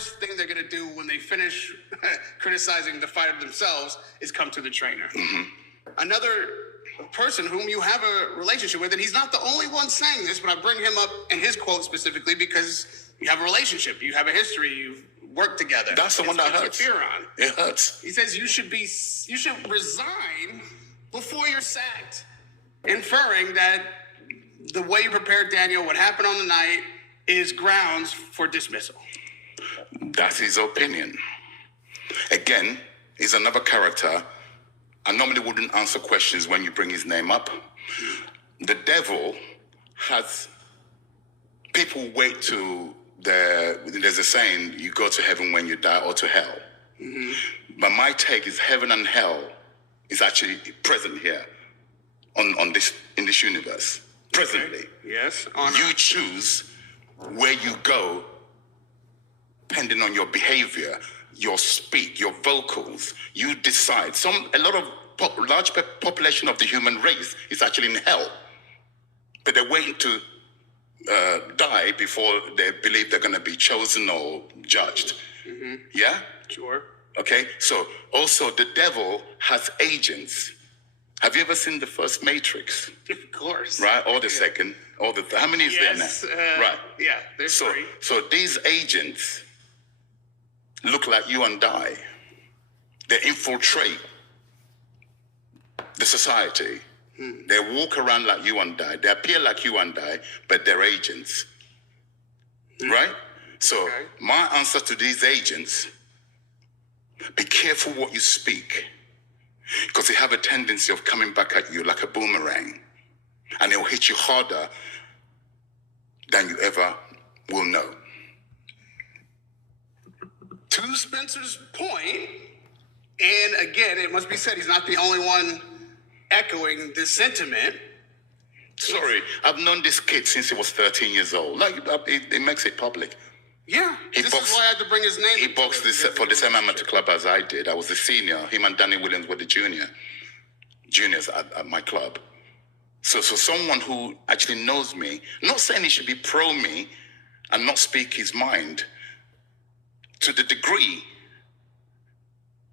first thing they're going to do when they finish criticizing the fighter themselves is come to the trainer. Mm-hmm. Another person whom you have a relationship with, and he's not the only one saying this, but I bring him up in his quote specifically because you have a relationship, you have a history, you've worked together. That's the one that hurts. Fearon. It hurts. He says you should resign before you're sacked, inferring that the way you prepared Daniel, what happened on the night, is grounds for dismissal. That's his opinion. Again, he's another character. I normally wouldn't answer questions when you bring his name up. The devil has people wait to there's a saying, you go to heaven when you die or to hell. Mm-hmm. But my take is heaven and hell is actually present here in this universe. Presently. Okay. Yes. You choose where you go depending on your behavior, your speak, your vocals. You decide. Large population of the human race is actually in hell, but they're waiting to die before they believe they're going to be chosen or judged. Mm-hmm. Yeah? Sure. Okay, so also the devil has agents. Have you ever seen the first Matrix? Of course. Right, or the second, or the how many is there now? Right. Yeah, there's three. So these agents look like you and I. They infiltrate the society. They walk around like you and I. They appear like you and I, but they're agents. Right? So my answer to these agents, be careful what you speak, because they have a tendency of coming back at you like a boomerang, and it'll hit you harder than you ever will know. To Spencer's point, and again, it must be said, he's not the only one echoing this sentiment. Sorry, I've known this kid since he was 13 years old. Like, it makes it public. Yeah, this is why I had to bring his name. He boxed for the same amateur club as I did. I was the senior. Him and Danny Williams were the juniors at my club. So someone who actually knows me, not saying he should be pro me and not speak his mind, to the degree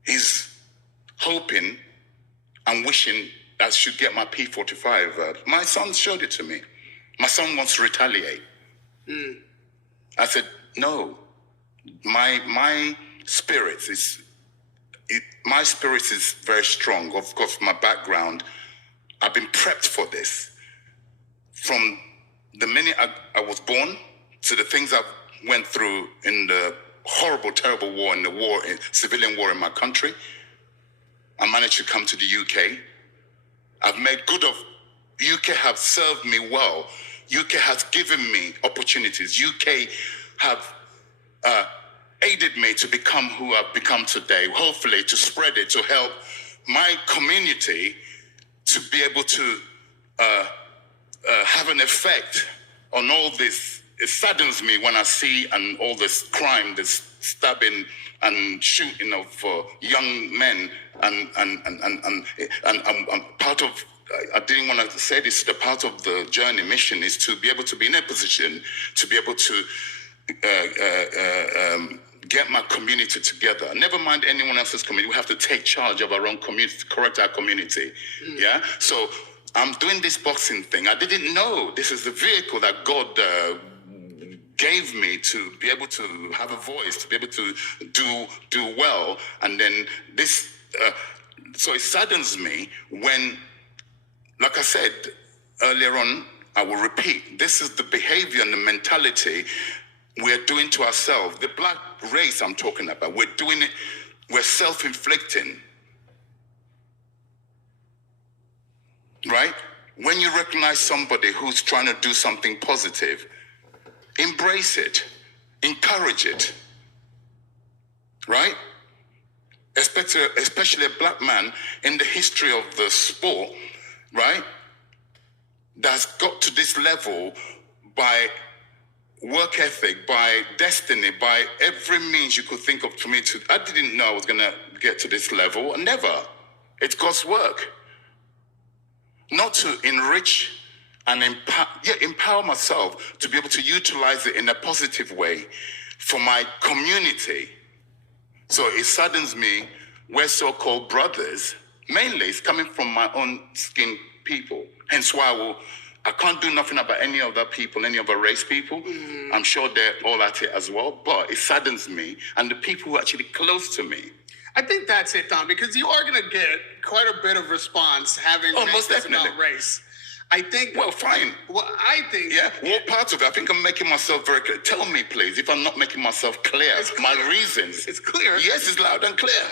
he's hoping and wishing that I should get my P45. My son showed it to me. My son wants to retaliate. I said, no, my spirit is very strong. Of course, my background, I've been prepped for this. From the minute I was born to the things I went through in the horrible, terrible war, civilian war in my country, I managed to come to the UK. I've made good of, UK have served me well. UK has given me opportunities. UK have aided me to become who I've become today, hopefully to spread it, to help my community to be able to have an effect on all this. It saddens me when I see all this crime, this stabbing and shooting of young men, and part of, I didn't want to say this, the part of the journey mission is to be able to be in a position to be able to get my community together. Never mind anyone else's community. We have to take charge of our own community, to correct our community. Yeah? So I'm doing this boxing thing. I didn't know this is the vehicle that God gave me to be able to have a voice, to be able to do well. And then this, so it saddens me when, like I said earlier on, I will repeat, this is the behavior and the mentality we're doing to ourselves. The black race I'm talking about, we're doing it, we're self-inflicting. Right? When you recognize somebody who's trying to do something positive, embrace it, encourage it. Right? Especially a black man in the history of the sport, right? That's got to this level by work ethic, by destiny, by every means you could think of for me to. I didn't know I was going to get to this level. Never. It's God's work. Not to enrich and empower myself to be able to utilize it in a positive way, for my community. So it saddens me, we're so-called brothers, mainly it's coming from my own skin people. Hence why I can't do nothing about any other people, any other race people. I'm sure they're all at it as well, but it saddens me and the people who are actually close to me. I think that's it, Don, because you are going to get quite a bit of response having most definitely about race. I think. Well, fine. Well, I think. Yeah, what part of it? I think I'm making myself very clear. Tell me, please, if I'm not making myself clear. My reasons. It's clear. Yes, it's loud and clear.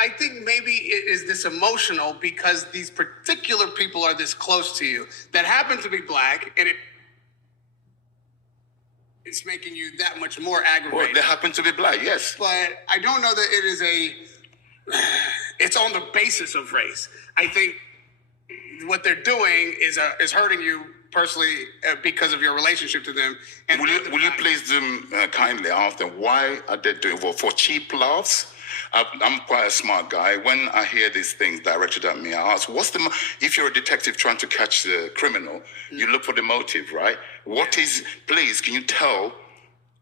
I think maybe it is this emotional because these particular people are this close to you that happen to be black, and it's making you that much more aggravated. Well, they happen to be black, yes. But I don't know that it is it's on the basis of race. I think what they're doing is hurting you personally because of your relationship to them. And will you please do kindly ask them why are they doing for cheap laughs? I'm quite a smart guy. When I hear these things directed at me, I ask, if you're a detective trying to catch the criminal, you look for the motive, right? Please, can you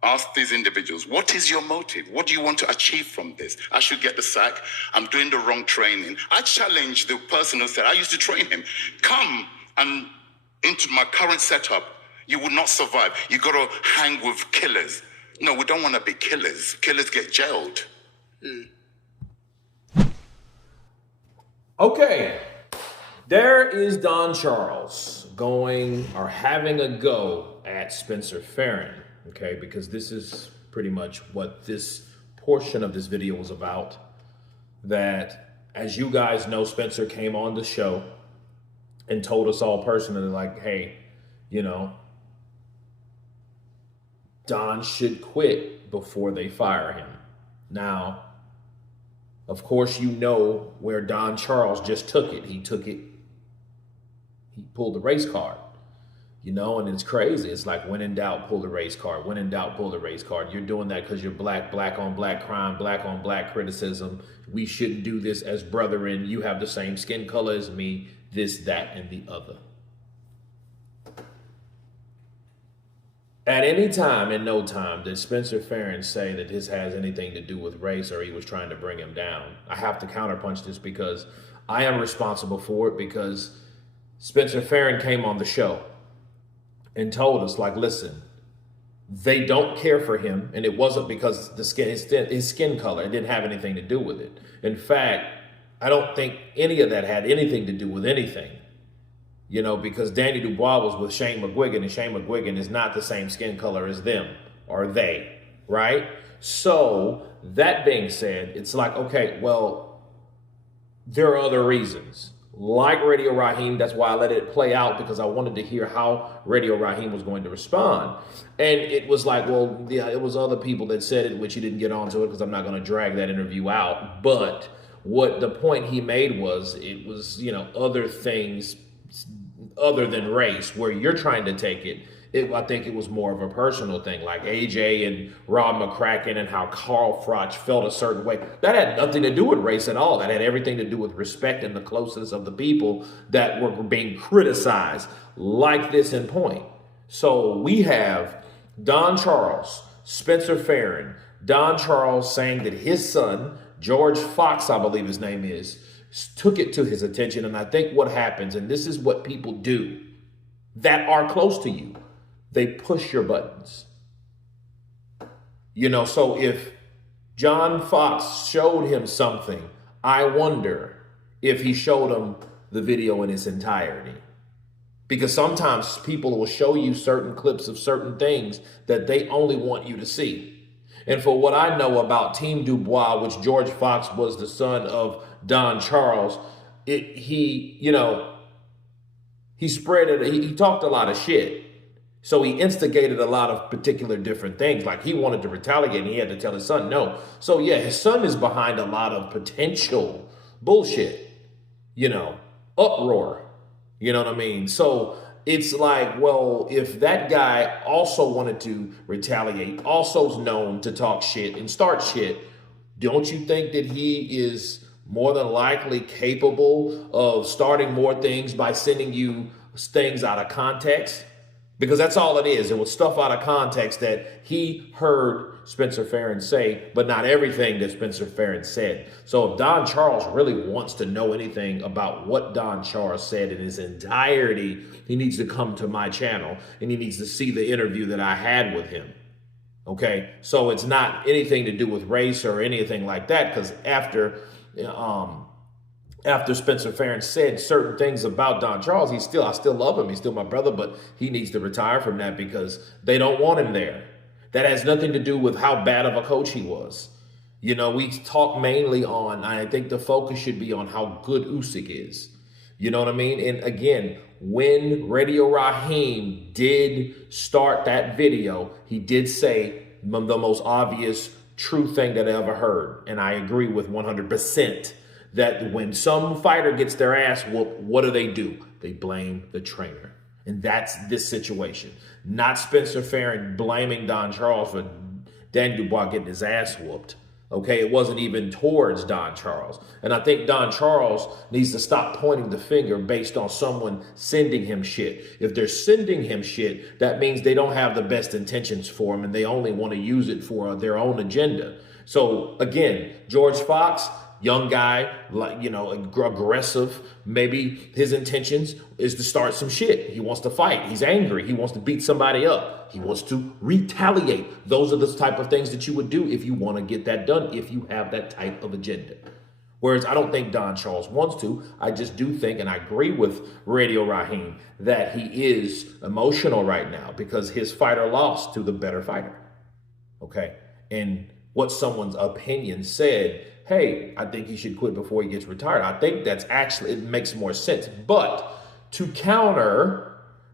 ask these individuals, what is your motive? What do you want to achieve from this? I should get the sack. I'm doing the wrong training. I challenge the person who said, I used to train him. Come and into my current setup, you would not survive. You got to hang with killers. No, we don't want to be killers. Killers get jailed. Okay, there is Don Charles going or having a go at Spencer Fearon, okay, because this is pretty much what this portion of this video was about. That, as you guys know, Spencer came on the show and told us all personally, like, hey, Don should quit before they fire him. Now, of course, you know where Don Charles just took it. He pulled the race card, and it's crazy. It's like, when in doubt, pull the race card. When in doubt, pull the race card. You're doing that because you're black on black crime, black on black criticism. We shouldn't do this as brethren. You have the same skin color as me, this, that, and the other. At any time and no time did Spencer Fearon say that this has anything to do with race or he was trying to bring him down. I have to counterpunch this because I am responsible for it, because Spencer Fearon came on the show and told us, like, listen, they don't care for him, and it wasn't because his skin color. It didn't have anything to do with it. In fact, I don't think any of that had anything to do with anything. Because Danny Dubois was with Shane McGuigan, and Shane McGuigan is not the same skin color as them, or they, right? So, that being said, it's like, okay, well, there are other reasons. Like Radio Raheem, that's why I let it play out, because I wanted to hear how Radio Raheem was going to respond. And it was like, well, yeah, it was other people that said it, which he didn't get onto it, because I'm not going to drag that interview out. But what the point he made was, it was, other things other than race, where you're trying to take it. I think it was more of a personal thing, like AJ and Rob McCracken and how Carl Froch felt a certain way. That had nothing to do with race at all. That had everything to do with respect and the closeness of the people that were being criticized, like this in point. So we have Don Charles, Spencer Fearon, Don Charles saying that his son, George Fox, I believe his name is, took it to his attention. And I think what happens, and this is what people do that are close to you, they push your buttons. So if John Fox showed him something, I wonder if he showed him the video in its entirety. Because sometimes people will show you certain clips of certain things that they only want you to see. And for what I know about Team Dubois, which George Fox was the son of Don Charles, he spread it. He talked a lot of shit. So he instigated a lot of particular different things. Like, he wanted to retaliate and he had to tell his son no. So yeah, his son is behind a lot of potential bullshit, uproar. You know what I mean? So it's like, well, if that guy also wanted to retaliate, also is known to talk shit and start shit, don't you think that he is more than likely capable of starting more things by sending you things out of context? Because that's all it is. It was stuff out of context that he heard Spencer Fearon say, but not everything that Spencer Fearon said. So if Don Charles really wants to know anything about what Don Charles said in his entirety, he needs to come to my channel and he needs to see the interview that I had with him. Okay, so it's not anything to do with race or anything like that, because after Spencer Fearon said certain things about Don Charles, I still love him. He's still my brother, but he needs to retire from that because they don't want him there. That has nothing to do with how bad of a coach he was. You know, we talk mainly on, I think the focus should be on how good Usyk is. You know what I mean? And again, when Radio Raheem did start that video, he did say the most obvious true thing that I ever heard. And I agree with 100%. That when some fighter gets their ass whooped, what do? They blame the trainer. And that's this situation. Not Spencer Fearon blaming Don Charles for Daniel Dubois getting his ass whooped. Okay, it wasn't even towards Don Charles. And I think Don Charles needs to stop pointing the finger based on someone sending him shit. If they're sending him shit, that means they don't have the best intentions for him and they only want to use it for their own agenda. So again, George Fox, young guy, like, you know, aggressive. Maybe his intentions is to start some shit. He wants to fight. He's angry. He wants to beat somebody up. He wants to retaliate. Those are the type of things that you would do if you want to get that done, if you have that type of agenda. Whereas I don't think Don Charles wants to. I just do think, and I agree with Radio Raheem, that he is emotional right now because his fighter lost to the better fighter. Okay? And what someone's opinion said, hey, I think he should quit before he gets retired. I think that's actually, it makes more sense. But to counter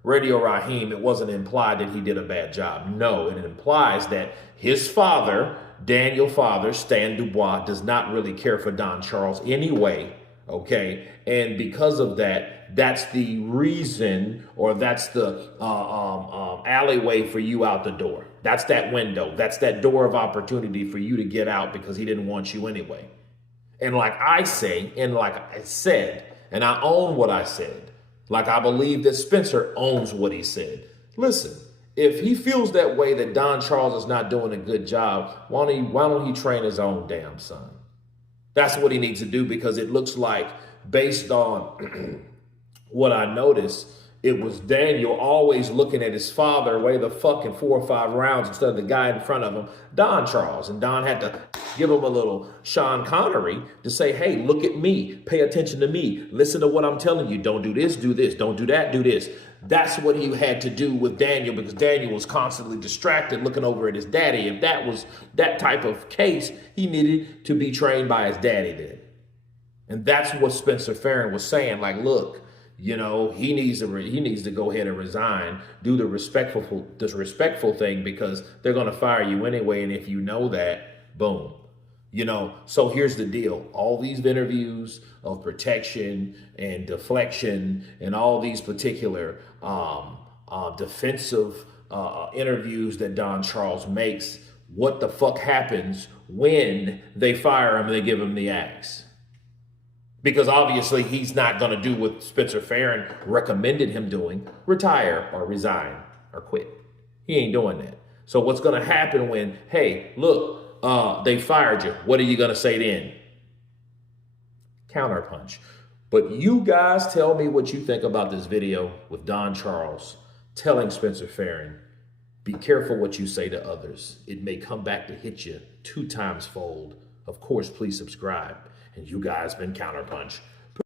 Radio Raheem, it wasn't implied that he did a bad job. No, it implies that his father, Daniel father, Stan Dubois, does not really care for Don Charles anyway, okay? And because of that, that's the reason, or that's the alleyway for you out the door. That's that window. That's that door of opportunity for you to get out because he didn't want you anyway. And like I say, and like I said, and I own what I said, like I believe that Spencer owns what he said. Listen, if he feels that way, that Don Charles is not doing a good job, why don't he train his own damn son? That's what he needs to do, because it looks like, based on what I noticed, it was Daniel always looking at his father weigh the fucking 4 or 5 rounds instead of the guy in front of him, Don Charles. And Don had to give him a little Sean Connery to say, hey, look at me. Pay attention to me. Listen to what I'm telling you. Don't do this, do this. Don't do that, do this. That's what he had to do with Daniel, because Daniel was constantly distracted looking over at his daddy. If that was that type of case, he needed to be trained by his daddy then. And that's what Spencer Fearon was saying. Like, look, you know, he needs to go ahead and resign, do the respectful thing, because they're going to fire you anyway. And if you know that, boom. You know, so here's the deal. All these interviews of protection and deflection and all these particular defensive interviews that Don Charles makes, what the fuck happens when they fire him and they give him the axe? Because obviously he's not going to do what Spencer Fearon recommended him doing, retire or resign or quit. He ain't doing that. So what's going to happen when, hey, look, they fired you. What are you going to say then? Counterpunch. But you guys tell me what you think about this video with Don Charles telling Spencer Fearon, be careful what you say to others. It may come back to hit you 2 times fold. Of course, please subscribe. And you guys been Counterpunch.